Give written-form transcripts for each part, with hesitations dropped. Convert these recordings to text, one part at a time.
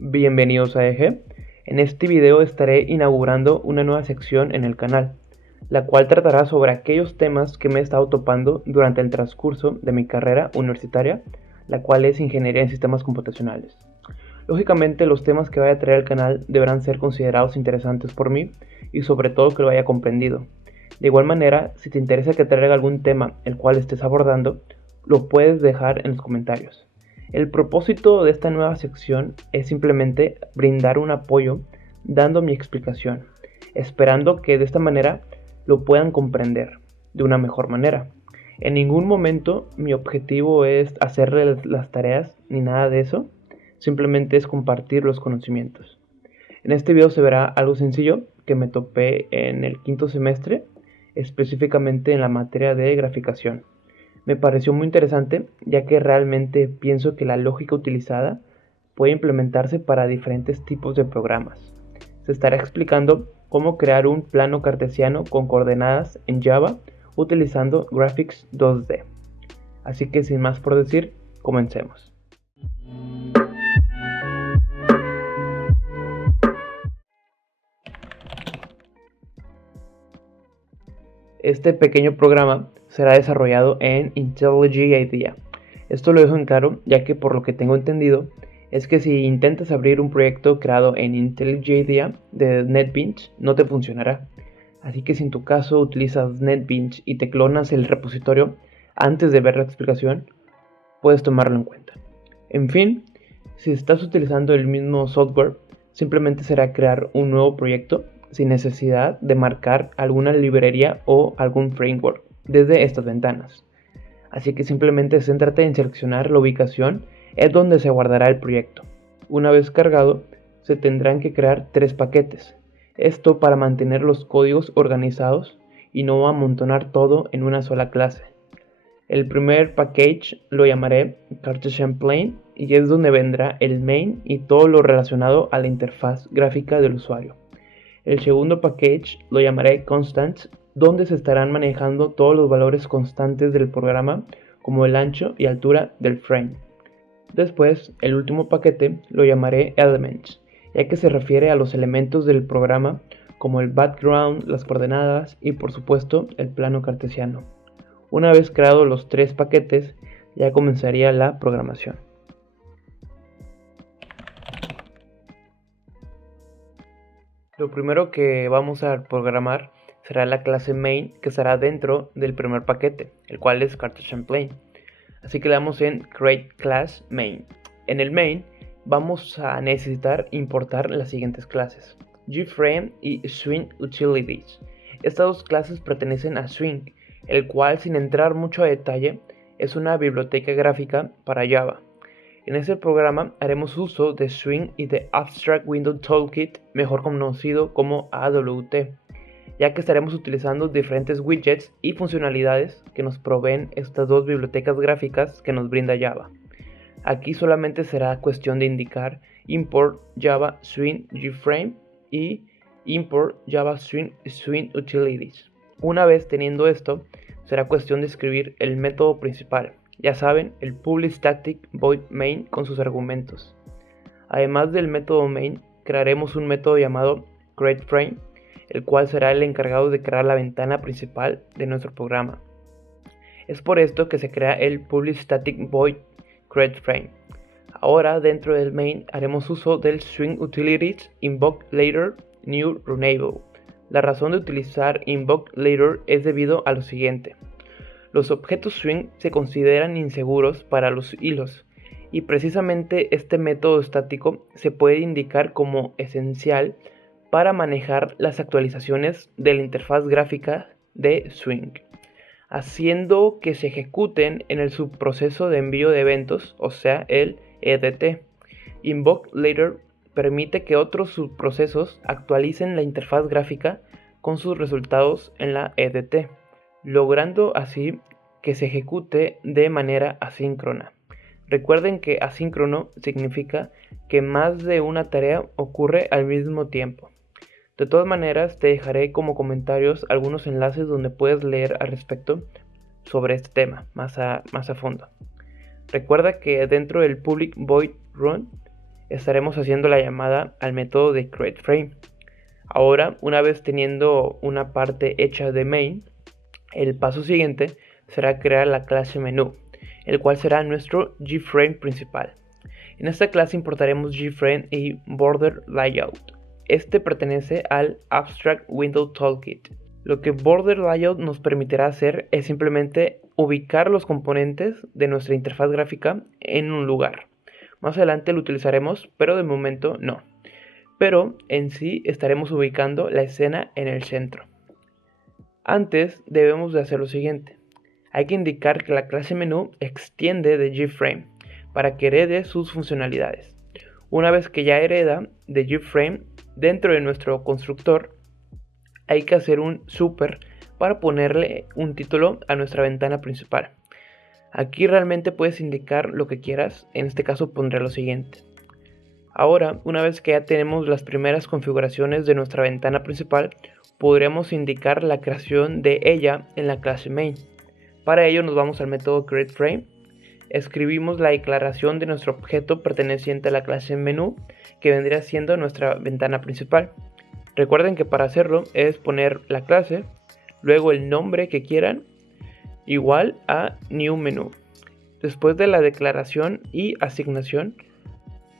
Bienvenidos a EG. En este video estaré inaugurando una nueva sección en el canal, la cual tratará sobre aquellos temas que me he estado topando durante el transcurso de mi carrera universitaria, la cual es Ingeniería en Sistemas Computacionales. Lógicamente los temas que vaya a traer al canal deberán ser considerados interesantes por mí y sobre todo que lo haya comprendido. De igual manera, si te interesa que traiga algún tema el cual estés abordando, lo puedes dejar en los comentarios. El propósito de esta nueva sección es simplemente brindar un apoyo dando mi explicación, esperando que de esta manera lo puedan comprender de una mejor manera. En ningún momento mi objetivo es hacerles las tareas ni nada de eso, simplemente es compartir los conocimientos. En este video se verá algo sencillo que me topé en el quinto semestre, específicamente en la materia de graficación. Me pareció muy interesante, ya que realmente pienso que la lógica utilizada puede implementarse para diferentes tipos de programas. Se estará explicando cómo crear un plano cartesiano con coordenadas en Java utilizando Graphics 2D. Así que sin más por decir, comencemos. Este pequeño programa será desarrollado en IntelliJ IDEA. Esto lo dejo en claro, ya que por lo que tengo entendido es que si intentas abrir un proyecto creado en IntelliJ IDEA de NetBeans no te funcionará. Así que si en tu caso utilizas NetBeans y te clonas el repositorio antes de ver la explicación, puedes tomarlo en cuenta. En fin, si estás utilizando el mismo software, simplemente será crear un nuevo proyecto sin necesidad de marcar alguna librería o algún framework desde estas ventanas. Así que simplemente céntrate en seleccionar la ubicación en donde se guardará el proyecto. Una vez cargado, se tendrán que crear 3 paquetes. Esto para mantener los códigos organizados y no amontonar todo en una sola clase. El primer package lo llamaré Cartesian Plane y es donde vendrá el main y todo lo relacionado a la interfaz gráfica del usuario. El segundo package lo llamaré Constants, donde se estarán manejando todos los valores constantes del programa, como el ancho y altura del frame. Después, el último paquete lo llamaré Elements, ya que se refiere a los elementos del programa, como el background, las coordenadas y por supuesto el plano cartesiano. Una vez creados los 3 paquetes, ya comenzaría la programación. Lo primero que vamos a programar será la clase main, que estará dentro del primer paquete, el cual es Cartesian Plane. Así que le damos en Create Class Main. En el main vamos a necesitar importar las siguientes clases: GFrame y Swing Utilities. Estas dos clases pertenecen a Swing, el cual, sin entrar mucho a detalle, es una biblioteca gráfica para Java. En este programa haremos uso de Swing y de Abstract Window Toolkit, mejor conocido como AWT, ya que estaremos utilizando diferentes widgets y funcionalidades que nos proveen estas dos bibliotecas gráficas que nos brinda Java. Aquí solamente será cuestión de indicar import Java Swing GFrame y import Java Swing Utilities. Una vez teniendo esto, será cuestión de escribir el método principal. Ya saben, el public static void main con sus argumentos. Además del método main, crearemos un método llamado createFrame, el cual será el encargado de crear la ventana principal de nuestro programa. Es por esto que se crea el public static void createFrame. Ahora, dentro del main haremos uso del swing utilities invoke later new runnable. La razón de utilizar invoke later es debido a lo siguiente. Los objetos swing se consideran inseguros para los hilos, y precisamente este método estático se puede indicar como esencial para manejar las actualizaciones de la interfaz gráfica de Swing, haciendo que se ejecuten en el subproceso de envío de eventos, o sea, el EDT. Invoke Later permite que otros subprocesos actualicen la interfaz gráfica con sus resultados en la EDT, logrando así que se ejecute de manera asíncrona. Recuerden que asíncrono significa que más de una tarea ocurre al mismo tiempo. De todas maneras, te dejaré como comentarios algunos enlaces donde puedes leer al respecto sobre este tema más a fondo. Recuerda que dentro del public void run estaremos haciendo la llamada al método de createFrame. Ahora, una vez teniendo una parte hecha de main, el paso siguiente será crear la clase menú, el cual será nuestro GFrame principal. En esta clase importaremos GFrame y Border Layout. Este pertenece al Abstract Window Toolkit. Lo que Border Layout nos permitirá hacer es simplemente ubicar los componentes de nuestra interfaz gráfica en un lugar. Más adelante lo utilizaremos, pero de momento no. Pero en sí estaremos ubicando la escena en el centro. Antes debemos de hacer lo siguiente. Hay que indicar que la clase menú extiende de GFrame para que herede sus funcionalidades. Una vez que ya hereda de GFrame, dentro de nuestro constructor hay que hacer un super para ponerle un título a nuestra ventana principal. Aquí realmente puedes indicar lo que quieras, en este caso pondré lo siguiente. Ahora, una vez que ya tenemos las primeras configuraciones de nuestra ventana principal, podremos indicar la creación de ella en la clase main. Para ello nos vamos al método createFrame, escribimos la declaración de nuestro objeto perteneciente a la clase menú, que vendría siendo nuestra ventana principal. Recuerden que para hacerlo es poner la clase, luego el nombre que quieran, igual a new menu. Después de la declaración y asignación,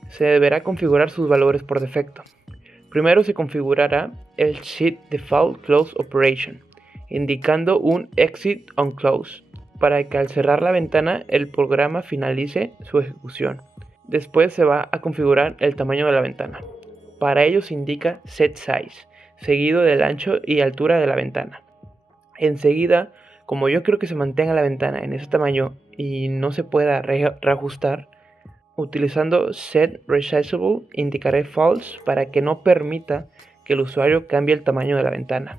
se deberá configurar sus valores por defecto. Primero se configurará el Set Default Close Operation, indicando un Exit on Close, para que al cerrar la ventana el programa finalice su ejecución. Después se va a configurar el tamaño de la ventana. Para ello se indica Set Size, seguido del ancho y altura de la ventana. Enseguida, como yo quiero que se mantenga la ventana en ese tamaño y no se pueda reajustar, utilizando Set Resizable indicaré False para que no permita que el usuario cambie el tamaño de la ventana.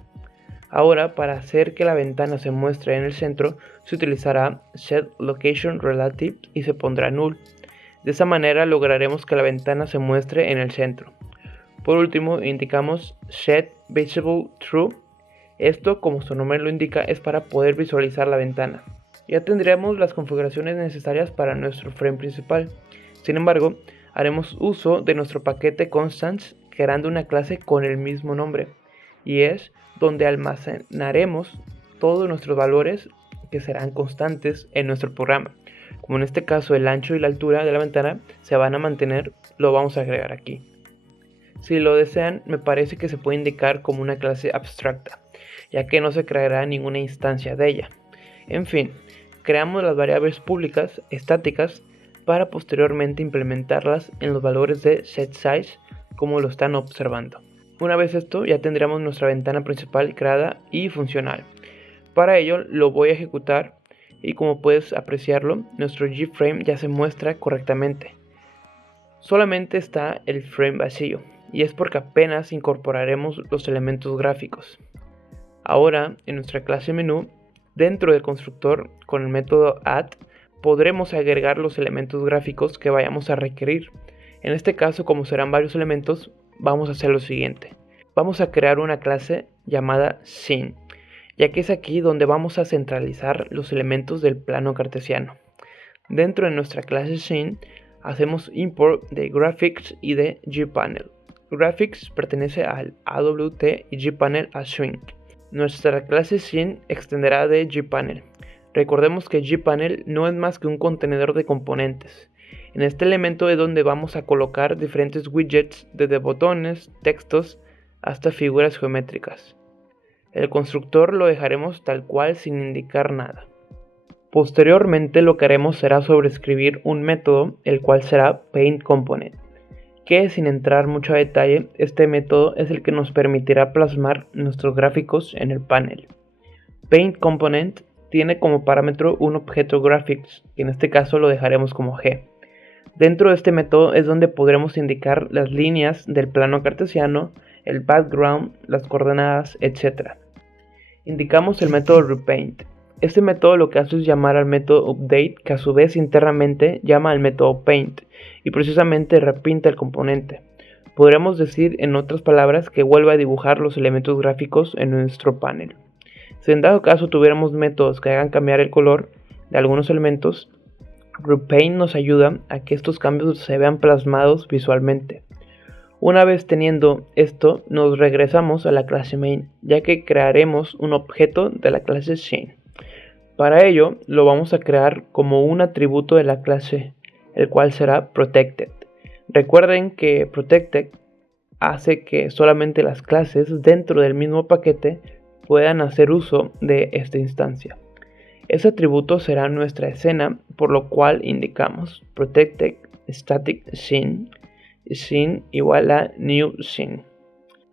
Ahora, para hacer que la ventana se muestre en el centro, se utilizará Set Location Relative y se pondrá Null. De esa manera lograremos que la ventana se muestre en el centro. Por último, indicamos Set Visible True. Esto, como su nombre lo indica, es para poder visualizar la ventana. Ya tendremos las configuraciones necesarias para nuestro frame principal. Sin embargo, haremos uso de nuestro paquete constants creando una clase con el mismo nombre, y es donde almacenaremos todos nuestros valores que serán constantes en nuestro programa. Como en este caso el ancho y la altura de la ventana se van a mantener, lo vamos a agregar aquí. Si lo desean, me parece que se puede indicar como una clase abstracta, ya que no se creará ninguna instancia de ella. En fin, creamos las variables públicas estáticas para posteriormente implementarlas en los valores de setSize, como lo están observando. Una vez esto, ya tendremos nuestra ventana principal creada y funcional. Para ello lo voy a ejecutar y como puedes apreciarlo, nuestro GFrame ya se muestra correctamente. Solamente está el frame vacío, y es porque apenas incorporaremos los elementos gráficos. Ahora, en nuestra clase menú, dentro del constructor con el método add, podremos agregar los elementos gráficos que vayamos a requerir. En este caso, como serán varios elementos, vamos a hacer lo siguiente. Vamos a crear una clase llamada Scene, ya que es aquí donde vamos a centralizar los elementos del plano cartesiano. Dentro de nuestra clase Scene, hacemos import de Graphics y de GPanel. Graphics pertenece al AWT y GPanel a Swing. Nuestra clase Scene extenderá de GPanel. Recordemos que GPanel no es más que un contenedor de componentes. En este elemento es donde vamos a colocar diferentes widgets, desde botones, textos, hasta figuras geométricas. El constructor lo dejaremos tal cual sin indicar nada. Posteriormente lo que haremos será sobreescribir un método, el cual será paintComponent, que sin entrar mucho a detalle, este método es el que nos permitirá plasmar nuestros gráficos en el panel. paintComponent tiene como parámetro un objeto graphics, que en este caso lo dejaremos como G. Dentro de este método es donde podremos indicar las líneas del plano cartesiano, el background, las coordenadas, etc. Indicamos el método repaint. Este método lo que hace es llamar al método update, que a su vez internamente llama al método paint y precisamente repinta el componente. Podríamos decir en otras palabras que vuelve a dibujar los elementos gráficos en nuestro panel. Si en dado caso tuviéramos métodos que hagan cambiar el color de algunos elementos, GroupPaint nos ayuda a que estos cambios se vean plasmados visualmente. Una vez teniendo esto, nos regresamos a la clase main, ya que crearemos un objeto de la clase Scene. Para ello, lo vamos a crear como un atributo de la clase, el cual será Protected. Recuerden que Protected hace que solamente las clases dentro del mismo paquete puedan hacer uso de esta instancia. Ese atributo será nuestra escena, por lo cual indicamos Protected Static Scene, Scene igual a New Scene.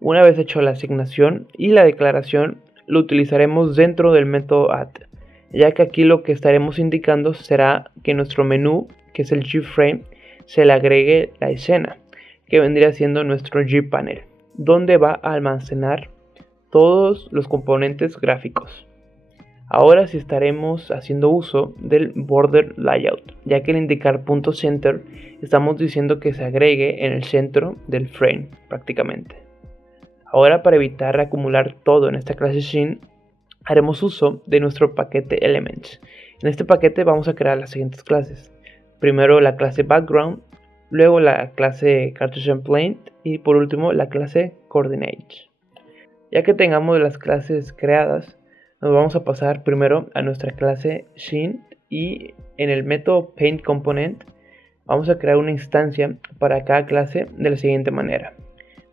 Una vez hecho la asignación y la declaración, lo utilizaremos dentro del método add, ya que aquí lo que estaremos indicando será que nuestro menú, que es el G-Frame, se le agregue la escena, que vendría siendo nuestro G-Panel, donde va a almacenar todos los componentes gráficos. Ahora sí estaremos haciendo uso del Border Layout, ya que al indicar .center estamos diciendo que se agregue en el centro del frame prácticamente. Ahora, para evitar acumular todo en esta clase Scene, haremos uso de nuestro paquete Elements. En este paquete vamos a crear las siguientes clases. Primero la clase Background, luego la clase Cartesian Plane y por último la clase Coordinates. Ya que tengamos las clases creadas, nos vamos a pasar primero a nuestra clase Scene y en el método Paint Component vamos a crear una instancia para cada clase de la siguiente manera: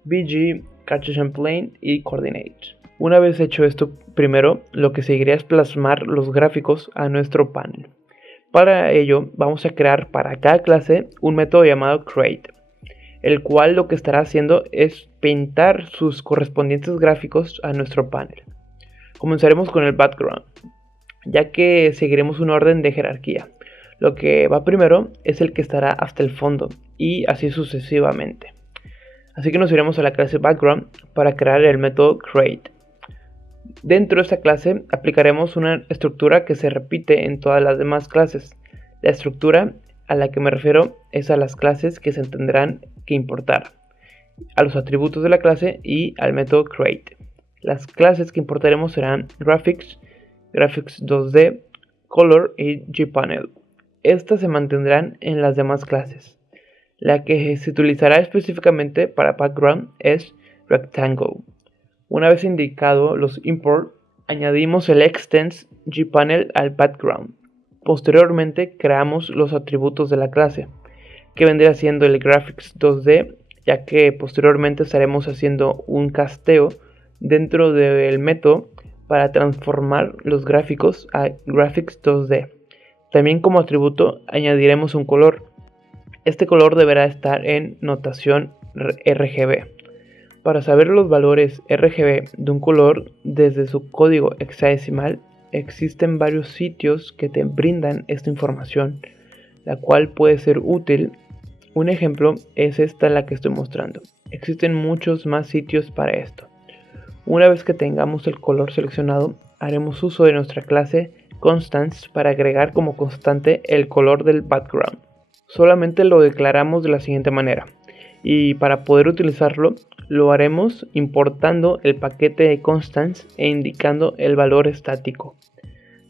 BG, Cartesian Plane y Coordinates. Una vez hecho esto, primero lo que seguiría es plasmar los gráficos a nuestro panel. Para ello vamos a crear para cada clase un método llamado Create, el cual lo que estará haciendo es pintar sus correspondientes gráficos a nuestro panel. Comenzaremos con el Background, ya que seguiremos un orden de jerarquía. Lo que va primero es el que estará hasta el fondo y así sucesivamente. Así que nos iremos a la clase Background para crear el método Create. Dentro de esta clase aplicaremos una estructura que se repite en todas las demás clases. La estructura a la que me refiero es a las clases que se tendrán que importar, a los atributos de la clase y al método Create. Las clases que importaremos serán Graphics, Graphics 2D, Color y GPanel. Estas se mantendrán en las demás clases. La que se utilizará específicamente para Background es Rectangle. Una vez indicado los import, añadimos el Extends GPanel al Background. Posteriormente creamos los atributos de la clase, que vendría siendo el Graphics 2D, ya que posteriormente estaremos haciendo un casteo dentro del método para transformar los gráficos a Graphics 2D. También como atributo añadiremos un color. Este color deberá estar en notación RGB. Para saber los valores RGB de un color desde su código hexadecimal, existen varios sitios que te brindan esta información, la cual puede ser útil. Un ejemplo es esta la que estoy mostrando. Existen muchos más sitios para esto. Una vez que tengamos el color seleccionado, haremos uso de nuestra clase Constants para agregar como constante el color del background. Solamente lo declaramos de la siguiente manera, y para poder utilizarlo lo haremos importando el paquete de constants e indicando el valor estático.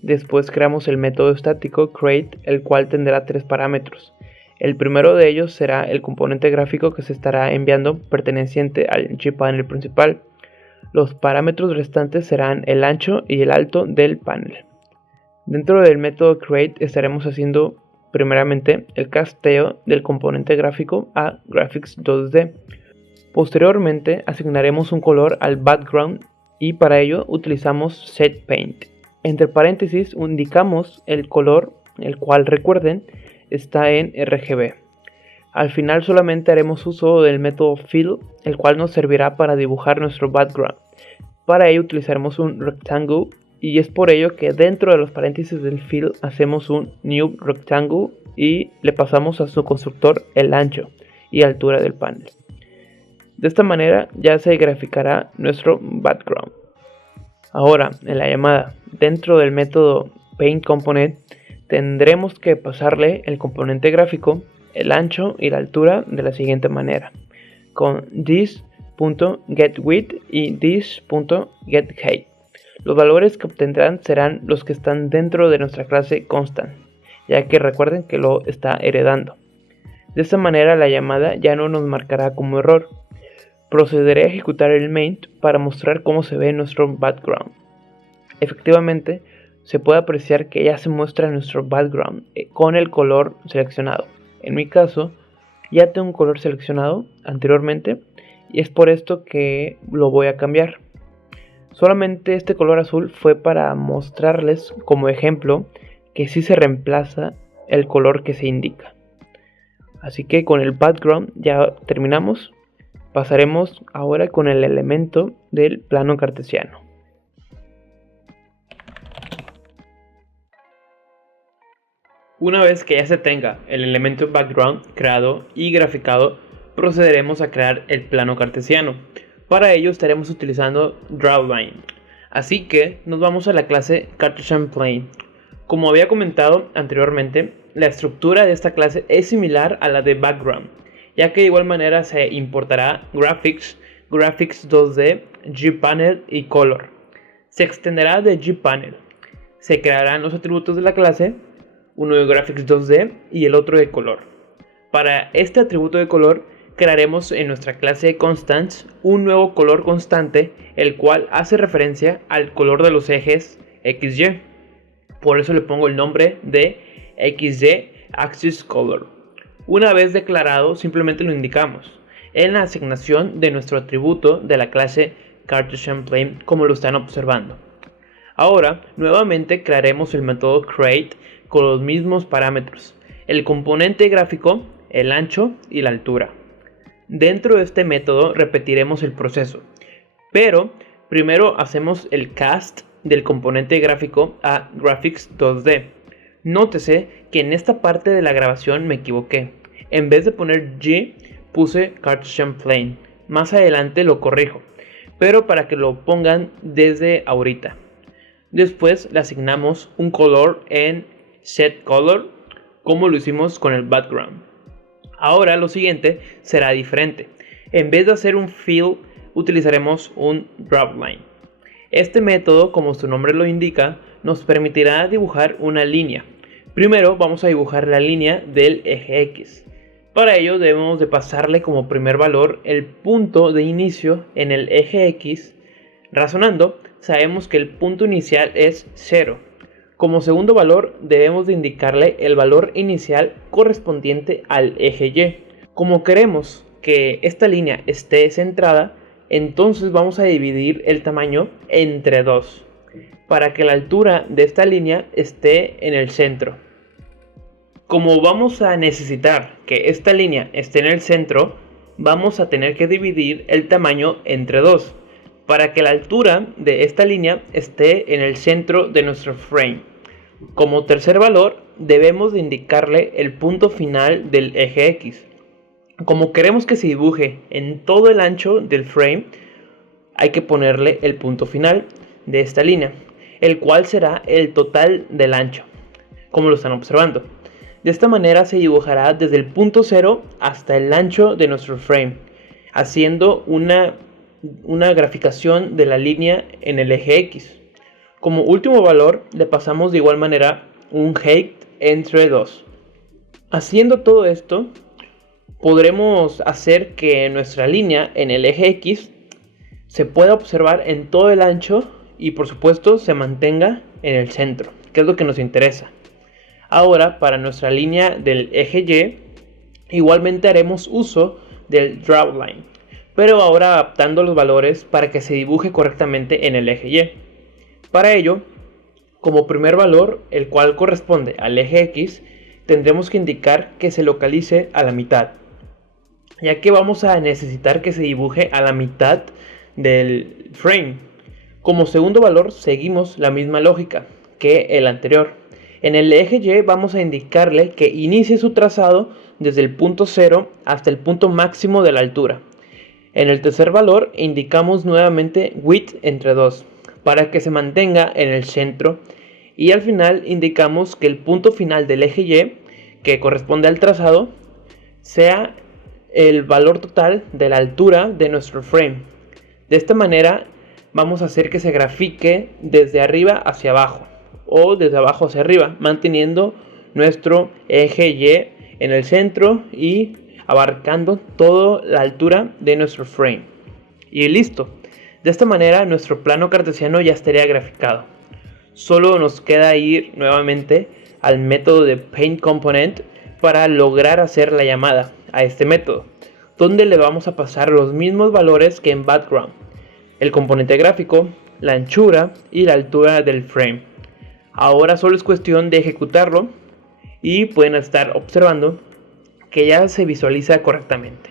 Después creamos el método estático create, el cual tendrá tres parámetros. El primero de ellos será el componente gráfico que se estará enviando perteneciente al GPanel principal. Los parámetros restantes serán el ancho y el alto del panel. Dentro del método create estaremos haciendo primeramente el casteo del componente gráfico a Graphics 2D. Posteriormente asignaremos un color al background y para ello utilizamos setPaint. Entre paréntesis indicamos el color, el cual recuerden está en RGB. Al final solamente haremos uso del método fill, el cual nos servirá para dibujar nuestro background. Para ello utilizaremos un rectangle y es por ello que dentro de los paréntesis del fill hacemos un new rectangle y le pasamos a su constructor el ancho y altura del panel. De esta manera ya se graficará nuestro background. Ahora en la llamada dentro del método Paint Component tendremos que pasarle el componente gráfico, el ancho y la altura de la siguiente manera, con this.getWidth y this.getHeight. Los valores que obtendrán serán los que están dentro de nuestra clase constant. ya que recuerden que lo está heredando. De esta manera la llamada ya no nos marcará como error. Procederé a ejecutar el main para mostrar cómo se ve nuestro background. Efectivamente, se puede apreciar que ya se muestra nuestro background con el color seleccionado. En mi caso, ya tengo un color seleccionado anteriormente y es por esto que lo voy a cambiar. Solamente este color azul fue para mostrarles como ejemplo que sí se reemplaza el color que se indica. Así que con el background ya terminamos. Pasaremos ahora con el elemento del plano cartesiano. Una vez que ya se tenga el elemento background creado y graficado, procederemos a crear el plano cartesiano. Para ello estaremos utilizando Drawline. Así que nos vamos a la clase Cartesian Plane. Como había comentado anteriormente, la estructura de esta clase es similar a la de Background, ya que de igual manera se importará Graphics, Graphics 2D, GPanel y Color. Se extenderá de GPanel. Se crearán los atributos de la clase, uno de Graphics 2D y el otro de Color. Para este atributo de color crearemos en nuestra clase Constants un nuevo color constante, el cual hace referencia al color de los ejes XY. Por eso le pongo el nombre de XY Axis Color. Una vez declarado, simplemente lo indicamos en la asignación de nuestro atributo de la clase Cartesian Plane, como lo están observando. Ahora, nuevamente crearemos el método create con los mismos parámetros: el componente gráfico, el ancho y la altura. Dentro de este método repetiremos el proceso, pero primero hacemos el cast del componente gráfico a Graphics 2D. Nótese que en esta parte de la grabación me equivoqué. En vez de poner G, puse Cartesian Plane. Más adelante lo corrijo, pero para que lo pongan desde ahorita. Después le asignamos un color en Set Color, como lo hicimos con el background. Ahora lo siguiente será diferente. En vez de hacer un fill, utilizaremos un drawline. Este método, como su nombre lo indica, nos permitirá dibujar una línea. Primero vamos a dibujar la línea del eje X. Para ello debemos de pasarle como primer valor el punto de inicio en el eje X. Razonando, sabemos que el punto inicial es 0. Como segundo valor debemos de indicarle el valor inicial correspondiente al eje Y. Como queremos que esta línea esté centrada, entonces vamos a dividir el tamaño entre 2 para que la altura de esta línea esté en el centro. Como vamos a necesitar que esta línea esté en el centro, vamos a tener que dividir el tamaño entre 2 para que la altura de esta línea esté en el centro de nuestro frame. Como tercer valor debemos de indicarle el punto final del eje X. Como queremos que se dibuje en todo el ancho del frame, hay que ponerle el punto final de esta línea, el cual será el total del ancho, como lo están observando. De esta manera se dibujará desde el punto 0 hasta el ancho de nuestro frame, haciendo una graficación de la línea en el eje X. Como último valor le pasamos de igual manera un height entre 2. Haciendo todo esto, podremos hacer que nuestra línea en el eje X se pueda observar en todo el ancho y por supuesto se mantenga en el centro, que es lo que nos interesa. Ahora, para nuestra línea del eje Y, igualmente haremos uso del drawline, pero ahora adaptando los valores para que se dibuje correctamente en el eje Y. Para ello, como primer valor, el cual corresponde al eje X, tendremos que indicar que se localice a la mitad, ya que vamos a necesitar que se dibuje a la mitad del frame. Como segundo valor seguimos la misma lógica que el anterior. En el eje Y vamos a indicarle que inicie su trazado desde el punto 0 hasta el punto máximo de la altura. En el tercer valor indicamos nuevamente width entre 2 para que se mantenga en el centro, y al final indicamos que el punto final del eje Y, que corresponde al trazado, sea el valor total de la altura de nuestro frame. De esta manera vamos a hacer que se grafique desde arriba hacia abajo o desde abajo hacia arriba, manteniendo nuestro eje Y en el centro y abarcando toda la altura de nuestro frame. Y listo. De esta manera nuestro plano cartesiano ya estaría graficado. Solo nos queda ir nuevamente al método de Paint Component para lograr hacer la llamada a este método, donde le vamos a pasar los mismos valores que en Background: el componente gráfico, la anchura y la altura del frame. Ahora solo es cuestión de ejecutarlo y pueden estar observando que ya se visualiza correctamente.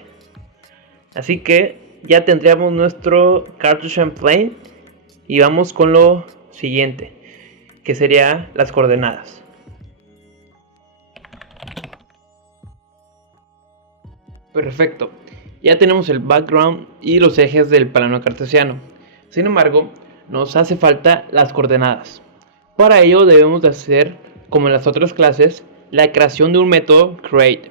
Así que ya tendríamos nuestro Cartesian Plane y vamos con lo siguiente, que sería las coordenadas. Perfecto, ya tenemos el background y los ejes del plano cartesiano. Sin embargo, nos hace falta las coordenadas. Para ello debemos de hacer, como en las otras clases, la creación de un método create,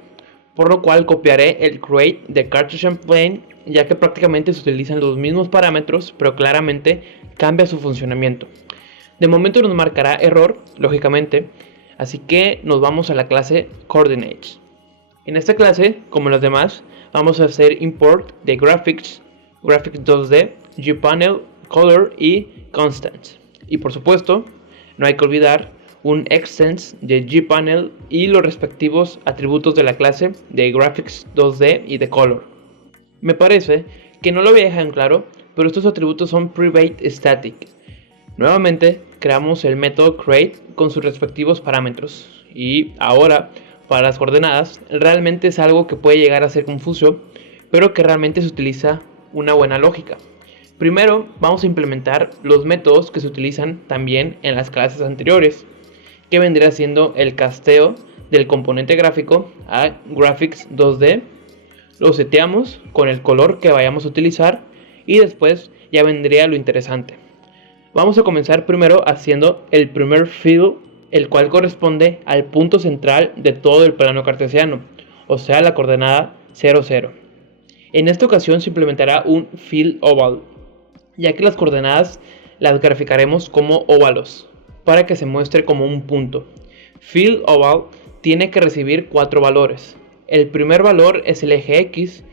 por lo cual copiaré el create de Cartesian Plane, ya que prácticamente se utilizan los mismos parámetros, pero claramente cambia su funcionamiento. De momento nos marcará error, lógicamente, así que nos vamos a la clase Coordinates. En esta clase, como en las demás, vamos a hacer import de Graphics, Graphics 2D, GPanel, Color y Constants. Y por supuesto, no hay que olvidar un extends de GPanel y los respectivos atributos de la clase de Graphics 2D y de Color. Me parece que no lo había dejado en claro, pero estos atributos son private static. Nuevamente creamos el método create con sus respectivos parámetros. Y ahora, para las coordenadas, realmente es algo que puede llegar a ser confuso, pero que realmente se utiliza una buena lógica. Primero vamos a implementar los métodos que se utilizan también en las clases anteriores, que vendría siendo el casteo del componente gráfico a Graphics 2D. Lo seteamos con el color que vayamos a utilizar y después ya vendría lo interesante. Vamos a comenzar primero haciendo el primer fill, el cual corresponde al punto central de todo el plano cartesiano, o sea la coordenada 0, 0. En esta ocasión se implementará un fill oval, ya que las coordenadas las graficaremos como óvalos, para que se muestre como un punto. Fill oval tiene que recibir 4 valores. El primer valor es el eje X,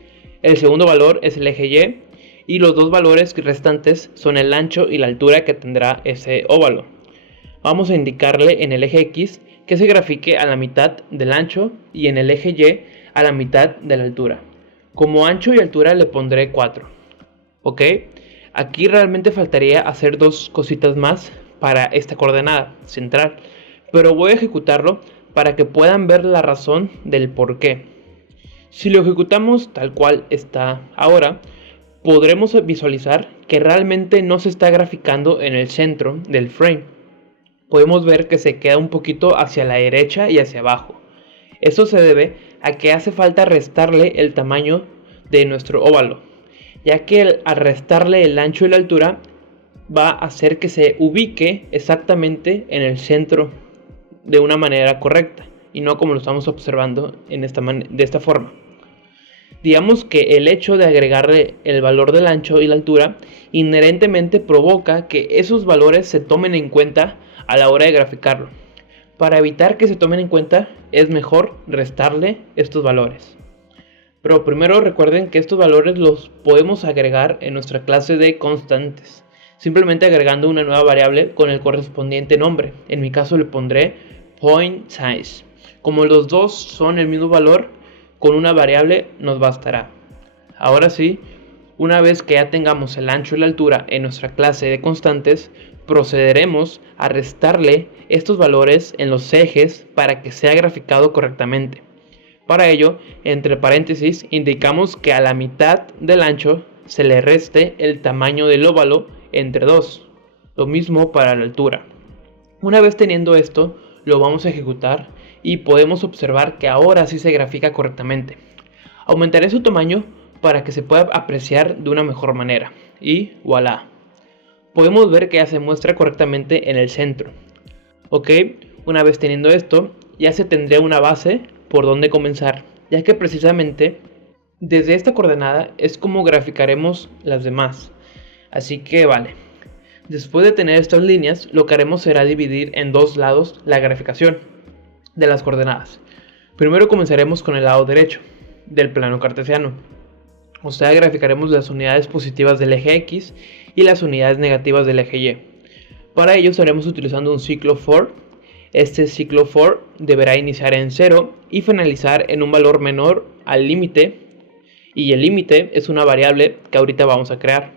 el segundo valor es el eje Y, y los dos valores restantes son el ancho y la altura que tendrá ese óvalo. Vamos a indicarle en el eje X que se grafique a la mitad del ancho y en el eje Y a la mitad de la altura. Como ancho y altura le pondré 4. Ok, aquí realmente faltaría hacer dos cositas más para esta coordenada central, pero voy a ejecutarlo para que puedan ver la razón del por qué. Si lo ejecutamos tal cual está ahora, podremos visualizar que realmente no se está graficando en el centro del frame. Podemos ver que se queda un poquito hacia la derecha y hacia abajo. Esto se debe a que hace falta restarle el tamaño de nuestro óvalo, ya que al restarle el ancho y la altura va a hacer que se ubique exactamente en el centro de una manera correcta y no como lo estamos observando de esta forma. Digamos que el hecho de agregarle el valor del ancho y la altura inherentemente provoca que esos valores se tomen en cuenta a la hora de graficarlo. Para evitar que se tomen en cuenta es mejor restarle estos valores. Pero primero recuerden que estos valores los podemos agregar en nuestra clase de constantes, simplemente agregando una nueva variable con el correspondiente nombre. En mi caso le pondré point size. Como los dos son el mismo valor, con una variable nos bastará. Ahora sí, una vez que ya tengamos el ancho y la altura en nuestra clase de constantes, procederemos a restarle estos valores en los ejes para que sea graficado correctamente. Para ello, entre paréntesis, indicamos que a la mitad del ancho se le reste el tamaño del óvalo entre 2. Lo mismo para la altura. Una vez teniendo esto, lo vamos a ejecutar y podemos observar que ahora sí se grafica correctamente. Aumentaré su tamaño para que se pueda apreciar de una mejor manera. Y voilà. Podemos ver que ya se muestra correctamente en el centro. Ok, una vez teniendo esto, ya se tendría una base por donde comenzar, ya que precisamente desde esta coordenada es como graficaremos las demás. Así que vale. Después de tener estas líneas, lo que haremos será dividir en dos lados la graficación. de las coordenadas. Primero comenzaremos con el lado derecho del plano cartesiano. O sea, graficaremos las unidades positivas del eje X y las unidades negativas del eje Y. Para ello estaremos utilizando un ciclo for. Este ciclo for deberá iniciar en 0 y finalizar en un valor menor al límite, y el límite es una variable que ahorita vamos a crear.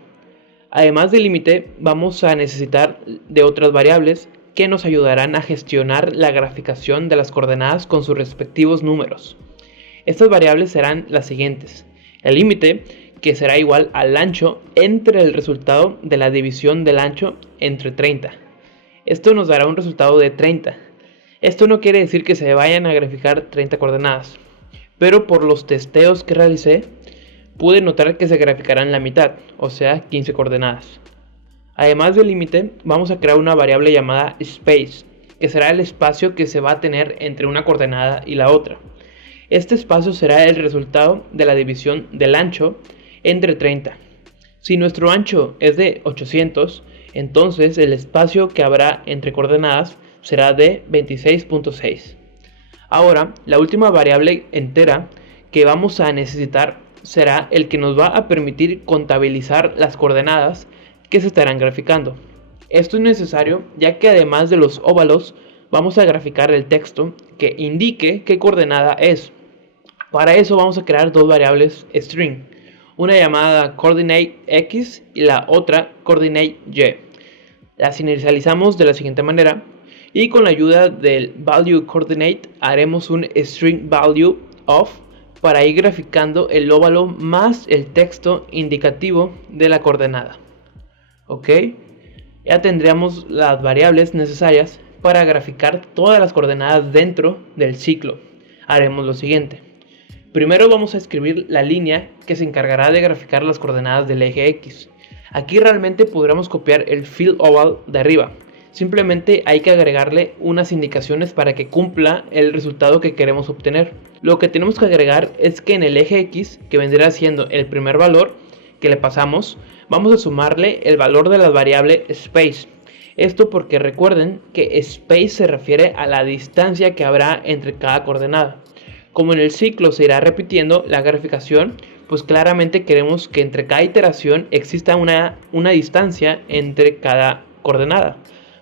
Además del límite, vamos a necesitar de otras variables que nos ayudarán a gestionar la graficación de las coordenadas con sus respectivos números. Estas variables serán las siguientes: el límite, que será igual al ancho entre el resultado de la división del ancho entre 30. Esto nos dará un resultado de 30. Esto no quiere decir que se vayan a graficar 30 coordenadas, pero por los testeos que realicé, pude notar que se graficarán la mitad, o sea 15 coordenadas. Además del límite, vamos a crear una variable llamada space, que será el espacio que se va a tener entre una coordenada y la otra. Este espacio será el resultado de la división del ancho entre 30. Si nuestro ancho es de 800, entonces el espacio que habrá entre coordenadas será de 26.6. Ahora, la última variable entera que vamos a necesitar será el que nos va a permitir contabilizar las coordenadas que se estarán graficando. Esto es necesario ya que además de los óvalos vamos a graficar el texto que indique qué coordenada es. Para eso vamos a crear dos variables string, una llamada coordinate x y la otra coordinate y. Las inicializamos de la siguiente manera y con la ayuda del value coordinate haremos un string value of para ir graficando el óvalo más el texto indicativo de la coordenada. Ok, ya tendríamos las variables necesarias para graficar todas las coordenadas dentro del ciclo. Haremos lo siguiente: primero vamos a escribir la línea que se encargará de graficar las coordenadas del eje X. Aquí realmente podremos copiar el fill oval de arriba. Simplemente hay que agregarle unas indicaciones para que cumpla el resultado que queremos obtener. Lo que tenemos que agregar es que en el eje X, que vendrá siendo el primer valor que le pasamos, vamos a sumarle el valor de la variable space. Esto porque recuerden que space se refiere a la distancia que habrá entre cada coordenada. Como en el ciclo se irá repitiendo la graficación, pues claramente queremos que entre cada iteración exista una distancia entre cada coordenada,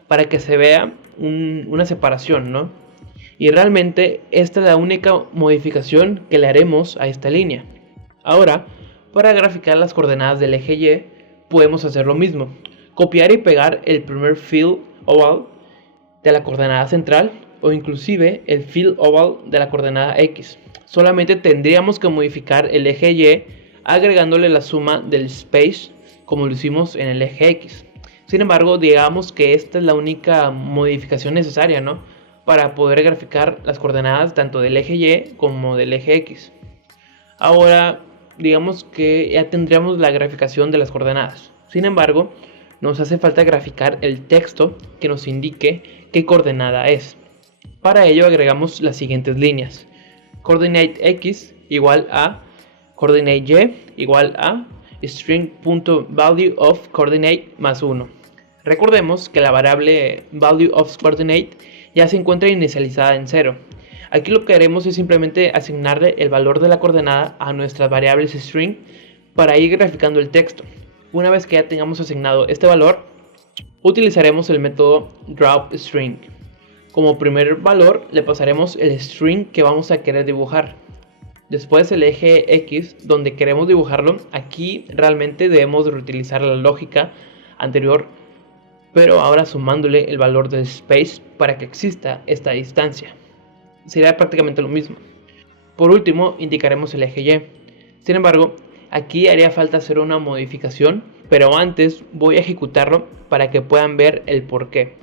para que se vea una separación, ¿no? Y realmente esta es la única modificación que le haremos a esta línea. Ahora, para graficar las coordenadas del eje Y, podemos hacer lo mismo: copiar y pegar el primer fill oval de la coordenada central o inclusive el fill oval de la coordenada X. Solamente tendríamos que modificar el eje Y agregándole la suma del space como lo hicimos en el eje X. Sin embargo, digamos que esta es la única modificación necesaria, ¿no?, para poder graficar las coordenadas tanto del eje Y como del eje X. Ahora, digamos que ya tendríamos la graficación de las coordenadas. Sin embargo, nos hace falta graficar el texto que nos indique qué coordenada es. Para ello agregamos las siguientes líneas: coordinate x igual a coordinate y igual a string.value of coordinate más 1. Recordemos que la variable value of coordinate ya se encuentra inicializada en 0. Aquí lo que haremos es simplemente asignarle el valor de la coordenada a nuestras variables string para ir graficando el texto. Una vez que ya tengamos asignado este valor, utilizaremos el método drawString. Como primer valor le pasaremos el string que vamos a querer dibujar. Después el eje X donde queremos dibujarlo. Aquí realmente debemos reutilizar la lógica anterior, pero ahora sumándole el valor del space para que exista esta distancia. Sería prácticamente lo mismo. Por último indicaremos el eje Y. Sin embargo, aquí haría falta hacer una modificación, pero antes voy a ejecutarlo para que puedan ver el porqué.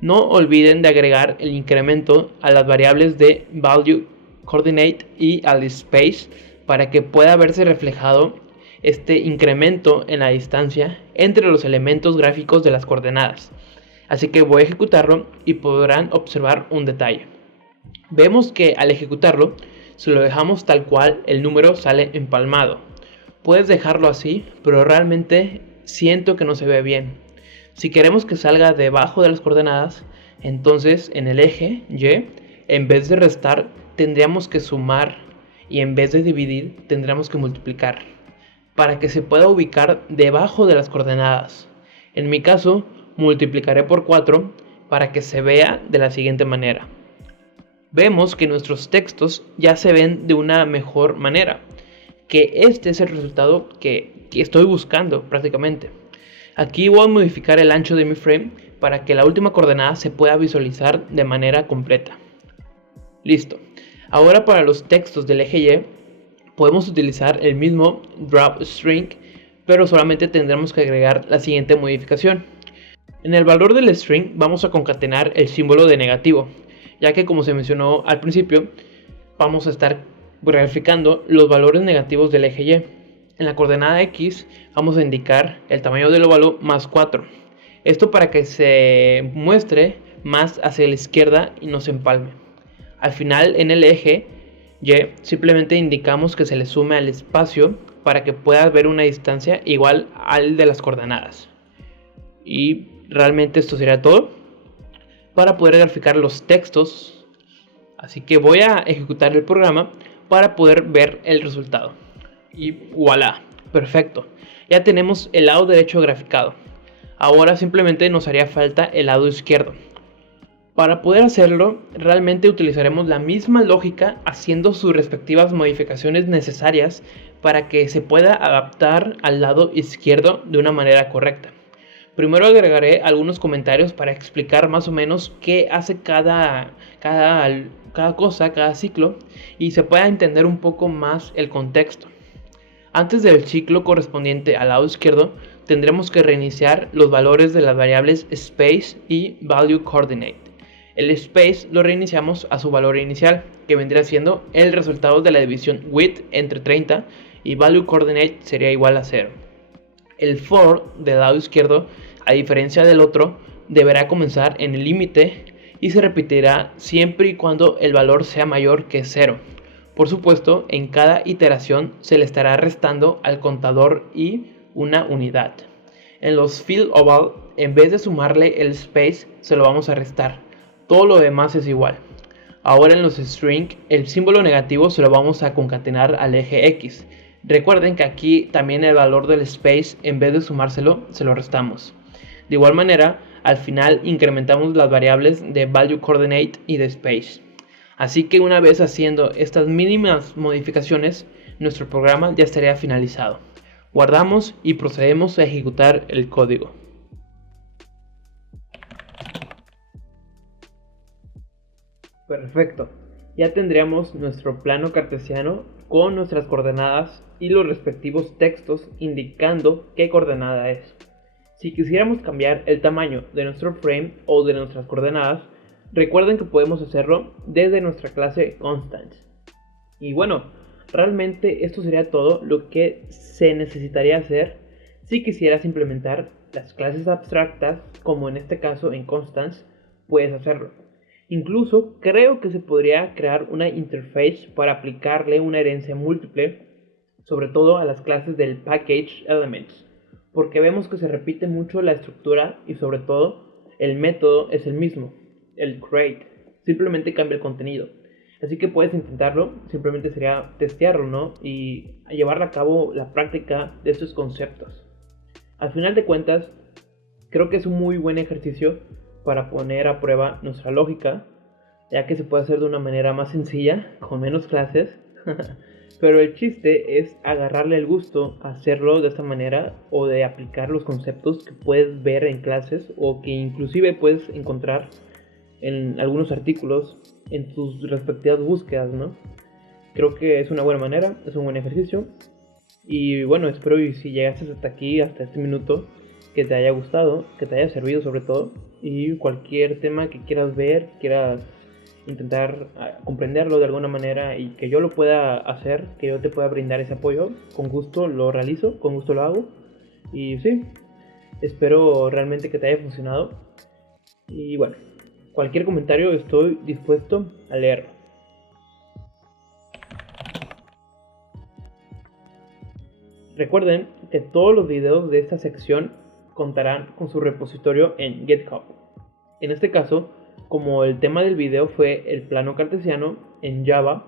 No olviden de agregar el incremento a las variables de value coordinate y al space para que pueda verse reflejado este incremento en la distancia entre los elementos gráficos de las coordenadas. Así que voy a ejecutarlo y podrán observar un detalle. Vemos que al ejecutarlo, si lo dejamos tal cual, el número sale empalmado. Puedes dejarlo así, pero realmente siento que no se ve bien. Si queremos que salga debajo de las coordenadas, entonces en el eje Y, en vez de restar tendríamos que sumar y en vez de dividir tendríamos que multiplicar para que se pueda ubicar debajo de las coordenadas. En mi caso, multiplicaré por 4 para que se vea de la siguiente manera. Vemos que nuestros textos ya se ven de una mejor manera, que este es el resultado que estoy buscando prácticamente. Aquí voy a modificar el ancho de mi frame para que la última coordenada se pueda visualizar de manera completa. Listo. Ahora para los textos del eje Y podemos utilizar el mismo drawString, pero solamente tendremos que agregar la siguiente modificación. En el valor del string vamos a concatenar el símbolo de negativo, ya que como se mencionó al principio, vamos a estar verificando los valores negativos del eje Y. En la coordenada X vamos a indicar el tamaño del óvalo más 4. Esto para que se muestre más hacia la izquierda y no se empalme. Al final en el eje Y simplemente indicamos que se le sume al espacio para que puedas ver una distancia igual al de las coordenadas. Y realmente esto sería todo para poder graficar los textos. Así que voy a ejecutar el programa para poder ver el resultado. Y voilà, perfecto. Ya tenemos el lado derecho graficado. Ahora simplemente nos haría falta el lado izquierdo. Para poder hacerlo, realmente utilizaremos la misma lógica haciendo sus respectivas modificaciones necesarias para que se pueda adaptar al lado izquierdo de una manera correcta. Primero agregaré algunos comentarios para explicar más o menos qué hace cada cosa, cada ciclo, y se pueda entender un poco más el contexto. Antes del ciclo correspondiente al lado izquierdo, tendremos que reiniciar los valores de las variables space y value coordinate. El space lo reiniciamos a su valor inicial, que vendría siendo el resultado de la división width entre 30 y value coordinate sería igual a 0. El for del lado izquierdo, a diferencia del otro, deberá comenzar en el límite y se repetirá siempre y cuando el valor sea mayor que 0. Por supuesto, en cada iteración se le estará restando al contador y una unidad. En los fill oval, en vez de sumarle el space, se lo vamos a restar. Todo lo demás es igual. Ahora en los string, el símbolo negativo se lo vamos a concatenar al eje X. Recuerden que aquí también el valor del space, en vez de sumárselo, se lo restamos. De igual manera, al final incrementamos las variables de value coordinate y de space. Así que una vez haciendo estas mínimas modificaciones, nuestro programa ya estaría finalizado. Guardamos y procedemos a ejecutar el código. Perfecto, ya tendríamos nuestro plano cartesiano con nuestras coordenadas y los respectivos textos indicando qué coordenada es. Si quisiéramos cambiar el tamaño de nuestro frame o de nuestras coordenadas, recuerden que podemos hacerlo desde nuestra clase constants. Y bueno, realmente esto sería todo lo que se necesitaría hacer si quisieras implementar las clases abstractas, como en este caso en constants, puedes hacerlo. Incluso creo que se podría crear una interface para aplicarle una herencia múltiple, sobre todo a las clases del package elements, porque vemos que se repite mucho la estructura y sobre todo el método es el mismo, el create, simplemente cambia el contenido. Así que puedes intentarlo, simplemente sería testearlo, ¿no? Y llevar a cabo la práctica de estos conceptos. Al final de cuentas, creo que es un muy buen ejercicio para poner a prueba nuestra lógica, ya que se puede hacer de una manera más sencilla, con menos clases. Pero el chiste es agarrarle el gusto a hacerlo de esta manera o de aplicar los conceptos que puedes ver en clases o que inclusive puedes encontrar en algunos artículos en tus respectivas búsquedas, ¿no? Creo que es una buena manera, es un buen ejercicio. Y bueno, espero y si llegaste hasta aquí, hasta este minuto, que te haya gustado, que te haya servido sobre todo. Y cualquier tema que quieras ver, quieras intentar comprenderlo de alguna manera y que yo lo pueda hacer, que yo te pueda brindar ese apoyo, con gusto lo realizo, con gusto lo hago. Y sí, espero realmente que te haya funcionado. Y bueno, cualquier comentario estoy dispuesto a leerlo. Recuerden que todos los videos de esta sección contarán con su repositorio en GitHub. En este caso, como el tema del video fue el plano cartesiano en Java,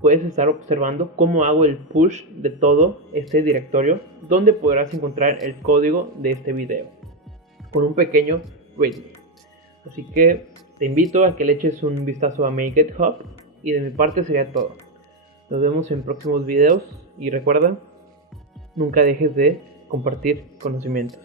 puedes estar observando cómo hago el push de todo este directorio, donde podrás encontrar el código de este video con un pequeño readme. Así que te invito a que le eches un vistazo a mi GitHub, y de mi parte sería todo. Nos vemos en próximos videos y recuerda, nunca dejes de compartir conocimientos.